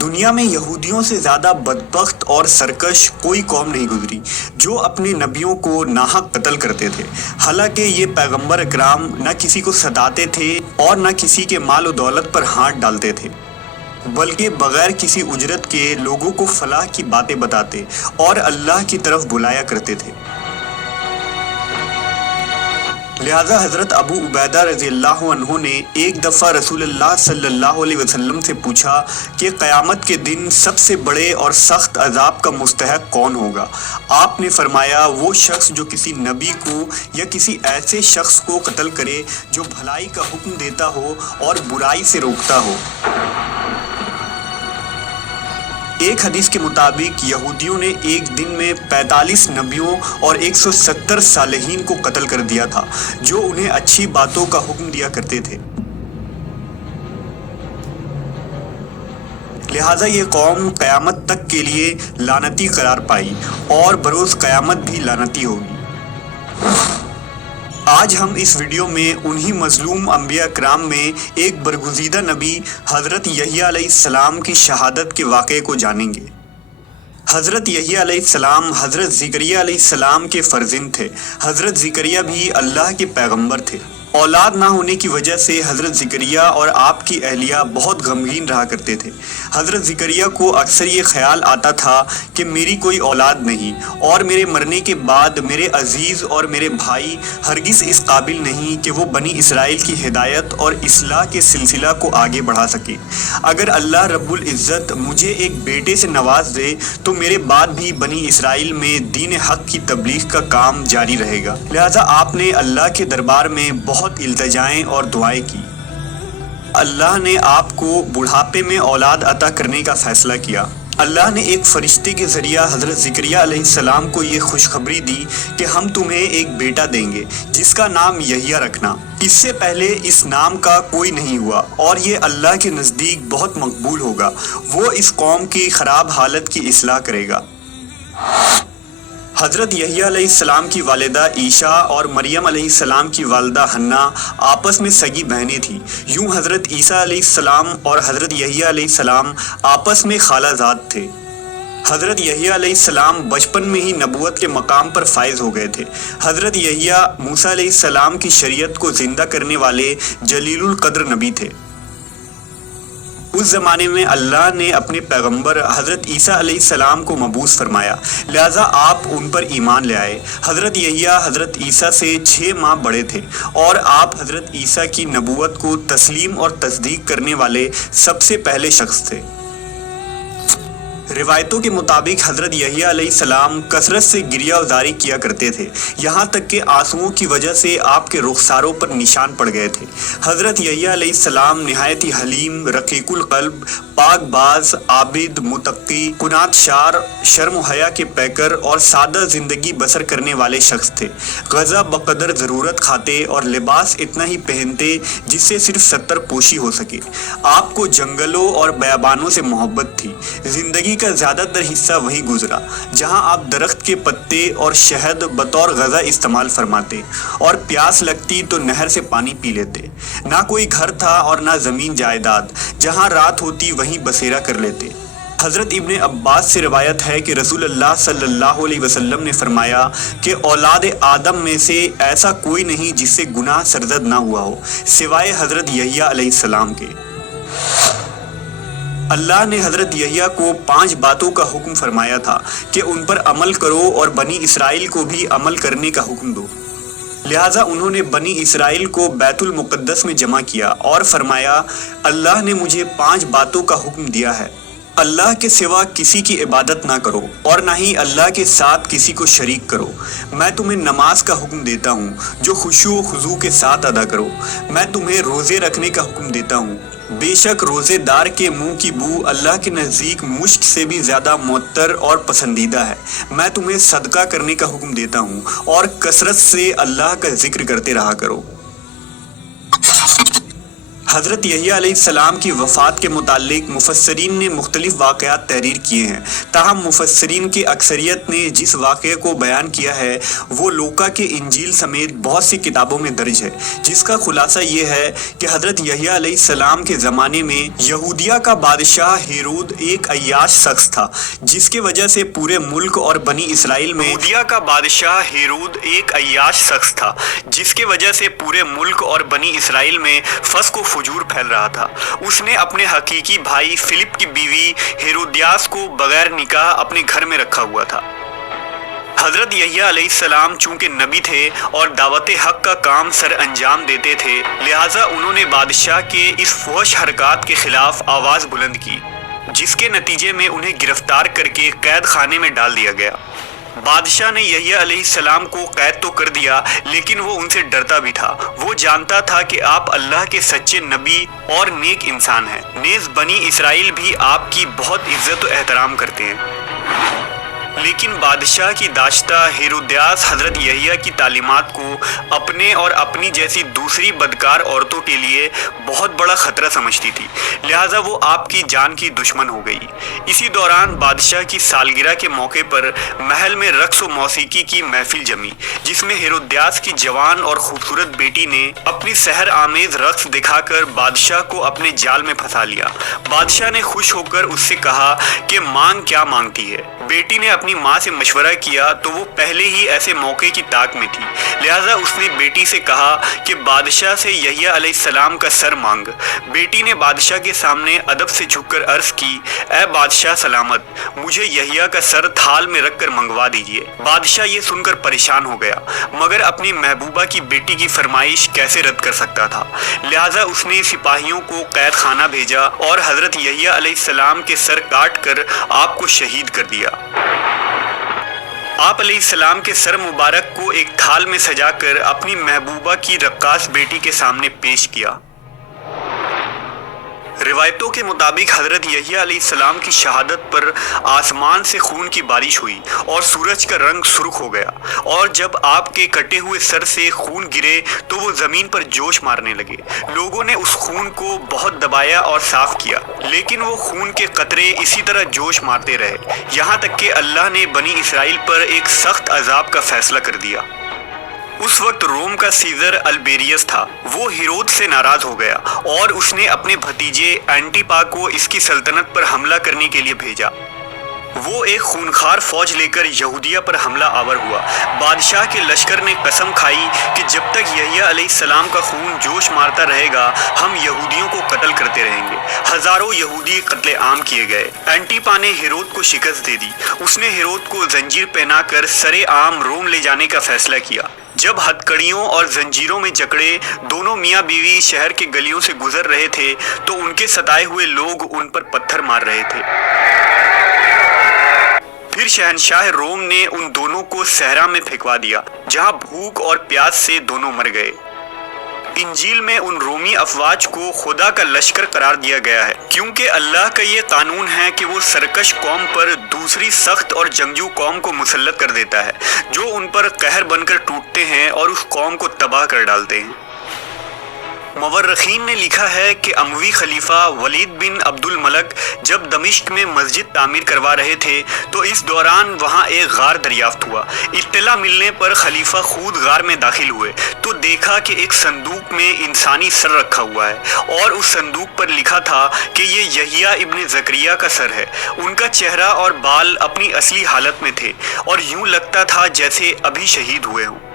دنیا میں یہودیوں سے زیادہ بدبخت اور سرکش کوئی قوم نہیں گزری جو اپنے نبیوں کو ناحق قتل کرتے تھے۔ حالانکہ یہ پیغمبر اکرام نہ کسی کو ستاتے تھے اور نہ کسی کے مال و دولت پر ہاتھ ڈالتے تھے، بلکہ بغیر کسی اجرت کے لوگوں کو فلاح کی باتیں بتاتے اور اللہ کی طرف بلایا کرتے تھے۔ لہٰذا حضرت ابو عبیدہ رضی اللہ عنہ نے ایک دفعہ رسول اللہ صلی اللہ علیہ وسلم سے پوچھا کہ قیامت کے دن سب سے بڑے اور سخت عذاب کا مستحق کون ہوگا؟ آپ نے فرمایا، وہ شخص جو کسی نبی کو یا کسی ایسے شخص کو قتل کرے جو بھلائی کا حکم دیتا ہو اور برائی سے روکتا ہو۔ ایک حدیث کے مطابق یہودیوں نے ایک دن میں 45 نبیوں اور 170 صالحین کو قتل کر دیا تھا جو انہیں اچھی باتوں کا حکم دیا کرتے تھے۔ لہٰذا یہ قوم قیامت تک کے لیے لعنتی قرار پائی اور بروز قیامت بھی لعنتی ہوگی۔ آج ہم اس ویڈیو میں انہی مظلوم انبیاء کرام میں ایک برگزیدہ نبی حضرت یحییٰ علیہ السلام کی شہادت کے واقعے کو جانیں گے۔ حضرت یحییٰ علیہ السلام حضرت زکریا علیہ السلام کے فرزند تھے۔ حضرت زکریا بھی اللہ کے پیغمبر تھے۔ اولاد نہ ہونے کی وجہ سے حضرت زکریا اور آپ کی اہلیہ بہت غمگین رہا کرتے تھے۔ حضرت زکریا کو اکثر یہ خیال آتا تھا کہ میری کوئی اولاد نہیں اور میرے مرنے کے بعد میرے عزیز اور میرے بھائی ہرگز اس قابل نہیں کہ وہ بنی اسرائیل کی ہدایت اور اصلاح کے سلسلہ کو آگے بڑھا سکے۔ اگر اللہ رب العزت مجھے ایک بیٹے سے نواز دے تو میرے بعد بھی بنی اسرائیل میں دین حق کی تبلیغ کا کام جاری رہے گا۔ لہٰذا آپ نے اللہ کے دربار میں بہت التجائیں اور دعائیں کی۔ اللہ نے آپ کو بڑھاپے میں اولاد عطا کرنے کا فیصلہ کیا۔ اللہ نے ایک فرشتے کے ذریعہ حضرت زکریا علیہ السلام کو یہ خوشخبری دی کہ ہم تمہیں ایک بیٹا دیں گے جس کا نام یحییٰ رکھنا۔ اس سے پہلے اس نام کا کوئی نہیں ہوا اور یہ اللہ کے نزدیک بہت مقبول ہوگا۔ وہ اس قوم کی خراب حالت کی اصلاح کرے گا۔ حضرت یحییٰ علیہ السلام کی والدہ عیشیٰ اور مریم علیہ السلام کی والدہ حنہ آپس میں سگی بہنیں تھیں۔ یوں حضرت عیسیٰ علیہ السلام اور حضرت یحییٰ علیہ السلام آپس میں خالہ زاد تھے۔ حضرت یحییٰ علیہ السلام بچپن میں ہی نبوت کے مقام پر فائز ہو گئے تھے۔ حضرت یحییٰ موسیٰ علیہ السلام کی شریعت کو زندہ کرنے والے جلیل القدر نبی تھے۔ اس زمانے میں اللہ نے اپنے پیغمبر حضرت عیسیٰ علیہ السلام کو مبعوث فرمایا، لہٰذا آپ ان پر ایمان لے آئے۔ حضرت یحییٰ حضرت عیسیٰ سے 6 ماہ بڑے تھے اور آپ حضرت عیسیٰ کی نبوت کو تسلیم اور تصدیق کرنے والے سب سے پہلے شخص تھے۔ روایتوں کے مطابق حضرت یحییٰ علیہ السلام کثرت سے گریہ وزاری کیا کرتے تھے، یہاں تک کہ آنسوؤں کی وجہ سے آپ کے رخساروں پر نشان پڑ گئے تھے۔ حضرت یحییٰ علیہ السلام نہایت ہی حلیم، رقیق القلب، پاک باز، عابد، متقی، قناعت شار، شرم و حیا کے پیکر اور سادہ زندگی بسر کرنے والے شخص تھے۔ غذا بقدر ضرورت کھاتے اور لباس اتنا ہی پہنتے جس سے صرف ستر پوشی ہو سکے۔ آپ کو جنگلوں اور بیابانوں سے محبت تھی۔ زندگی کا زیادہ تر حصہ وہی گزرا جہاں آپ درخت کے پتے اور شہد بطور غذا استعمال فرماتے اور پیاس لگتی تو نہر سے پانی پی لیتے۔ نہ کوئی گھر تھا اور نہ زمین جائیداد، جہاں رات ہوتی وہیں بسیرا کر لیتے۔ حضرت ابن عباس سے روایت ہے کہ رسول اللہ صلی اللہ علیہ وسلم نے فرمایا کہ اولاد آدم میں سے ایسا کوئی نہیں جس سے گناہ سرزد نہ ہوا ہو سوائے حضرت یحییٰ علیہ السلام کے۔ اللہ نے حضرت یحییٰ کو 5 باتوں کا حکم فرمایا تھا کہ ان پر عمل کرو اور بنی اسرائیل کو بھی عمل کرنے کا حکم دو۔ لہٰذا انہوں نے بنی اسرائیل کو بیت المقدس میں جمع کیا اور فرمایا، اللہ نے مجھے 5 باتوں کا حکم دیا ہے۔ اللہ کے سوا کسی کی عبادت نہ کرو اور نہ ہی اللہ کے ساتھ کسی کو شریک کرو۔ میں تمہیں نماز کا حکم دیتا ہوں جو خشوع و خضوع کے ساتھ ادا کرو۔ میں تمہیں روزے رکھنے کا حکم دیتا ہوں۔ بے شک روزے دار کے منہ کی بو اللہ کے نزدیک مشک سے بھی زیادہ معطر اور پسندیدہ ہے۔ میں تمہیں صدقہ کرنے کا حکم دیتا ہوں اور کثرت سے اللہ کا ذکر کرتے رہا کرو۔ حضرت یحییٰ علیہ السلام کی وفات کے متعلق مفسرین نے مختلف واقعات تحریر کیے ہیں، تاہم مفسرین کی اکثریت نے جس واقعے کو بیان کیا ہے وہ لوکا کے انجیل سمیت بہت سی کتابوں میں درج ہے، جس کا خلاصہ یہ ہے کہ حضرت یحییٰ علیہ السلام کے زمانے میں یہودیہ کا بادشاہ ہیرود ایک عیاش شخص تھا، جس کی وجہ سے پورے ملک اور بنی اسرائیل میں فسق و فجور پھیل رہا تھا۔ اس نے اپنے حقیقی بھائی فلپ کی بیوی ہیرودیاس کو بغیر نکاح اپنے گھر میں رکھا ہوا تھا۔ حضرت یحییٰ علیہ السلام چونکہ نبی تھے اور دعوت حق کا کام سر انجام دیتے تھے، لہٰذا انہوں نے بادشاہ کے اس فحش حرکات کے خلاف آواز بلند کی، جس کے نتیجے میں انہیں گرفتار کر کے قید خانے میں ڈال دیا گیا۔ بادشاہ نے یحییٰ علیہ السلام کو قید تو کر دیا، لیکن وہ ان سے ڈرتا بھی تھا۔ وہ جانتا تھا کہ آپ اللہ کے سچے نبی اور نیک انسان ہیں، نیز بنی اسرائیل بھی آپ کی بہت عزت و احترام کرتے ہیں۔ لیکن بادشاہ کی داشتہ ہیرودیاس حضرت یحییٰ کی تعلیمات کو اپنے اور اپنی جیسی دوسری بدکار عورتوں کے لیے بہت بڑا خطرہ سمجھتی تھی، لہٰذا وہ آپ کی جان کی دشمن ہو گئی۔ اسی دوران بادشاہ کی سالگرہ کے موقع پر محل میں رقص و موسیقی کی محفل جمی، جس میں ہیرودیاس کی جوان اور خوبصورت بیٹی نے اپنی سحر آمیز رقص دکھا کر بادشاہ کو اپنے جال میں پھنسا لیا۔ بادشاہ نے خوش ہو کر اس سے کہا کہ مانگ کیا مانگتی ہے۔ بیٹی نے اپنی ماں سے مشورہ کیا تو وہ پہلے ہی ایسے موقع کی طاق میں تھی، لہٰذا اس نے بیٹی سے کہا کہ بادشاہ سے یحییٰ علیہ السلام کا سر مانگ۔ بیٹی نے بادشاہ کے سامنے ادب سے جھک کر عرض کی، اے بادشاہ سلامت، مجھے یحییٰ کا سر تھال میں رکھ کر منگوا دیجیے۔ بادشاہ یہ سن کر پریشان ہو گیا، مگر اپنی محبوبہ کی بیٹی کی فرمائش کیسے رد کر سکتا تھا، لہٰذا اس نے سپاہیوں کو قید خانہ بھیجا اور حضرت یحییٰ علیہ السلام کے سر کاٹ کر آپ کو شہید کر دیا۔ آپ علیہ السلام کے سر مبارک کو ایک تھال میں سجا کر اپنی محبوبہ کی رقاص بیٹی کے سامنے پیش کیا۔ روایتوں کے مطابق حضرت یحییٰ علیہ السلام کی شہادت پر آسمان سے خون کی بارش ہوئی اور سورج کا رنگ سرخ ہو گیا، اور جب آپ کے کٹے ہوئے سر سے خون گرے تو وہ زمین پر جوش مارنے لگے۔ لوگوں نے اس خون کو بہت دبایا اور صاف کیا، لیکن وہ خون کے قطرے اسی طرح جوش مارتے رہے، یہاں تک کہ اللہ نے بنی اسرائیل پر ایک سخت عذاب کا فیصلہ کر دیا۔ اس وقت روم کا سیزر البیریس تھا، وہ ہیرود سے ناراض ہو گیا اور اس نے اپنے بھتیجے اینٹیپا کو اس کی سلطنت پر حملہ کرنے کے لیے بھیجا۔ وہ ایک خونخوار فوج لے کر یہودیہ پر حملہ آور ہوا۔ بادشاہ کے لشکر نے قسم کھائی کہ جب تک یحییٰ علیہ السلام کا خون جوش مارتا رہے گا ہم یہودیوں کو قتل کرتے رہیں گے۔ ہزاروں یہودی قتل عام کیے گئے۔ اینٹیپا نے ہیرود کو شکست دے دی۔ اس نے ہیرود کو زنجیر پہنا کر سرے عام روم لے جانے کا فیصلہ کیا۔ جب ہتکڑیوں اور زنجیروں میں جکڑے دونوں میاں بیوی شہر کے گلیوں سے گزر رہے تھے تو ان کے ستائے ہوئے لوگ ان پر پتھر مار رہے تھے۔ پھر شہنشاہ روم نے ان دونوں کو صحرا میں پھینکوا دیا، جہاں بھوک اور پیاس سے دونوں مر گئے۔ انجیل میں ان رومی افواج کو خدا کا لشکر قرار دیا گیا ہے، کیونکہ اللہ کا یہ قانون ہے کہ وہ سرکش قوم پر دوسری سخت اور جنگجو قوم کو مسلط کر دیتا ہے، جو ان پر قہر بن کر ٹوٹتے ہیں اور اس قوم کو تباہ کر ڈالتے ہیں۔ مورخین نے لکھا ہے کہ اموی خلیفہ ولید بن عبد الملک جب دمشق میں مسجد تعمیر کروا رہے تھے تو اس دوران وہاں ایک غار دریافت ہوا۔ اطلاع ملنے پر خلیفہ خود غار میں داخل ہوئے تو دیکھا کہ ایک صندوق میں انسانی سر رکھا ہوا ہے اور اس صندوق پر لکھا تھا کہ یہ یحییٰ ابن زکریا کا سر ہے۔ ان کا چہرہ اور بال اپنی اصلی حالت میں تھے اور یوں لگتا تھا جیسے ابھی شہید ہوئے ہوں۔